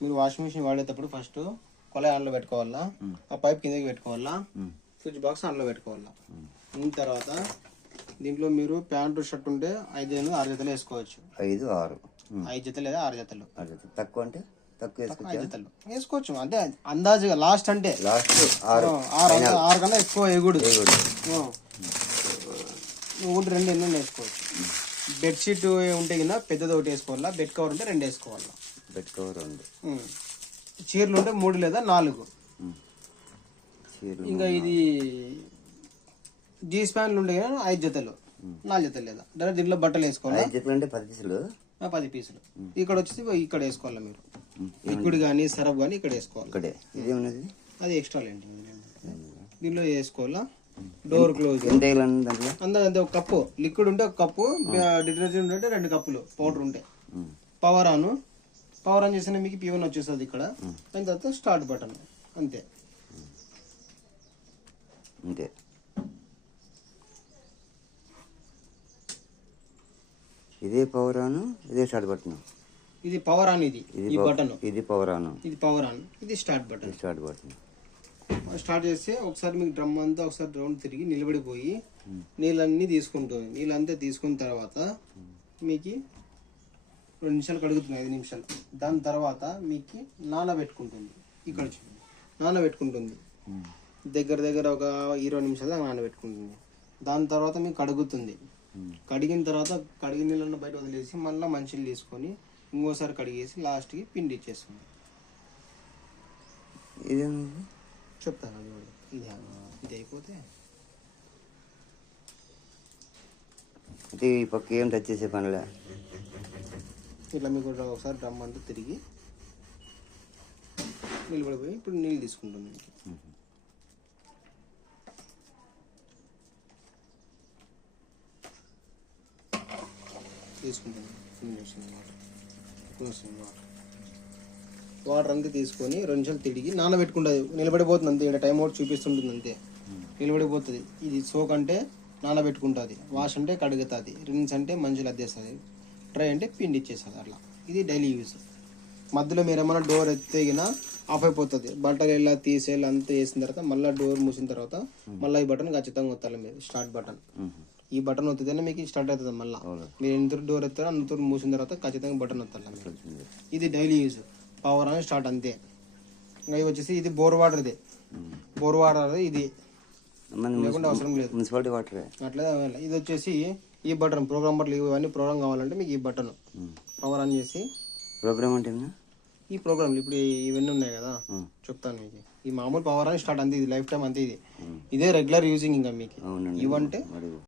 మీరు washing machine వాడేటప్పుడు first కొలాయి ఆన్లో పెట్టుకోవాలా, ఆ పైప్ కిందకి పెట్టుకోవాలా, స్విచ్ బాక్స్ ఆన్లో పెట్టుకోవాలా. దీని తర్వాత దీంట్లో మీరు ప్యాంటు షర్ట్ ఉంటే 5 6 జతలు వేసుకోవచ్చు. 5 జతలు లేదా 6 జతలు. తక్కువ అంటే తక్కువ 5 జతలు వేసుకోవచ్చు. అంటే అందాజుగా లాస్ట్ అంటే 6 కన్నా ఎక్కువ వేయకూడదు. 1 2 ఎన్నో వేసుకోవచ్చు. బెడ్షీట్ ఉంటే కింద పెద్దది ఒకటి వేసుకోవాలా, బెడ్ కవర్ ఉంటే 2 వేసుకోవాలా. Bed cover 2. చీరలు ఉంటే 3 లేదా 4. ఇంకా ఇది జీన్స్ ప్యాంట్లు ఉంటే 5 జతలు 4 జతలు లేదా డైరెక్ట్ దీంట్లో బట్టలు వేసుకోవాలి. 5 జతలు అంటే 10 పీసులు. 10 పీసులు. ఇక్కడ వచ్చేసి ఇక్కడ వేసుకోవాలి మీరు. లిక్విడ్ కానీ సరఫ్ కానీ ఇక్కడ వేసుకోవాలి. అది ఎక్స్ట్రా లేండి. దీనిలో వేసుకోవాలా. Door close. అంతే ఒక కప్పు లిక్విడ్ ఉంటే 1 కప్పు, డిటర్జెంట్ ఉంటే 2 కప్పులు పౌడర్ ఉంటే. పవర్ ఆన్ చేసిన మీకు P1 వచ్చేస్తుంది ఇక్కడ. దాని తర్వాత స్టార్ట్ బటన్. అంతే. ఇదే పవర్ ఆన్, ఇదే స్టార్ట్ బటన్. ఇది పవర్ ఆన్, ఇది ఈ బటన్. ఇది పవర్ ఆన్, ఇది స్టార్ట్ బటన్. స్టార్ట్ చేస్తే ఒకసారి మీకు డ్రమ్ అంతా ఒకసారి రౌండ్ తిరిగి నిలబడిపోయి నీళ్ళన్నీ తీసుకుంటుంది. నీళ్ళంతా తీసుకున్న తర్వాత మీకు 2 నిమిషాలు కడుగుతుంది, 5 నిమిషాలు. దాని తర్వాత మీకు నానబెట్టుకుంటుంది. ఇక్కడ నానబెట్టుకుంటుంది దగ్గర ఒక 20 నిమిషాలు నానబెట్టుకుంటుంది. దాని తర్వాత మీకు కడుగుతుంది. కడిగిన తర్వాత కడిగిన నీళ్ళను బయట వదిలేసి మళ్ళీ మంచిలు తీసుకొని ఇంకోసారి కడిగేసి లాస్ట్కి పిండి ఇచ్చేస్తుంది. చెప్తాను ఇది అయిపోతే ఈ పక్క ఏం టచ్ చేసే పనిలే. ఇట్లా మీకు ఒకసారి డ్రమ్ అంతా తిరిగి నిలబడిపోయి ఇప్పుడు నీళ్ళు తీసుకుంటుంది. వాటర్ అంతా తీసుకొని 2 నిమిషాలు తిరిగి నానబెట్టుకుంటుంది. నిలబడిపోతుంది అంతే. ఇక్కడ టైం అవుట్ చూపిస్తుంటుంది అంతే. నిలబడిపోతుంది. ఇది సోక్ అంటే నానబెట్టుకుంటుంది, వాష్ అంటే కడుగుతుంది, రిన్స్ అంటే మంచిగా అద్దేస్తుంది, డ్రై అంటే పిండి ఇచ్చేస్తుంది. అట్లా ఇది డైలీ యూజ్. మధ్యలో మీరు ఏమైనా డోర్ ఎత్తేగిన ఆఫ్ అయిపోతుంది. బట్టలు ఇలా తీసేయాలి అంతా వేసిన తర్వాత మళ్ళీ డోర్ మూసిన తర్వాత మళ్ళీ ఈ బటన్ ఖచ్చితంగా వత్తాలి మీరు. Start button. ఈ బటన్ వస్తుందనే మీకు స్టార్ట్ అవుతుంది. మళ్ళీ మీరు ఎంత డోర్ ఎత్తారో అంత మూసిన తర్వాత ఖచ్చితంగా బటన్ వత్తాలి. ఇది డైలీ యూజ్. పవర్ అని స్టార్ట్ అంతే. ఇంకా ఇవి వచ్చేసి ఇది బోర్ వాటర్. ఇది బోర్ వాటర్. ఇది లేకుండా అవసరం లేదు, మున్సిపాలిటీ వాటర్. అట్లా ఇది వచ్చేసి ఈ బటన్ ప్రోగ్రామ్ బటన్. ఇవన్నీ ప్రోగ్రామ్ కావాలంటే మీకు ఈ బటన్ పవర్ ఆన్ చేసి ప్రోగ్రామ్ అంటే ఈ ప్రోగ్రామ్లు ఇప్పుడు ఇవన్నీ ఉన్నాయి కదా చెప్తాను మీకు. ఈ మామూలు పవర్ అని స్టార్ట్ అంతే. ఇది లైఫ్ టైం అంతే. ఇదే రెగ్యులర్ యూజింగ్. ఇంకా మీకు ఇవంటే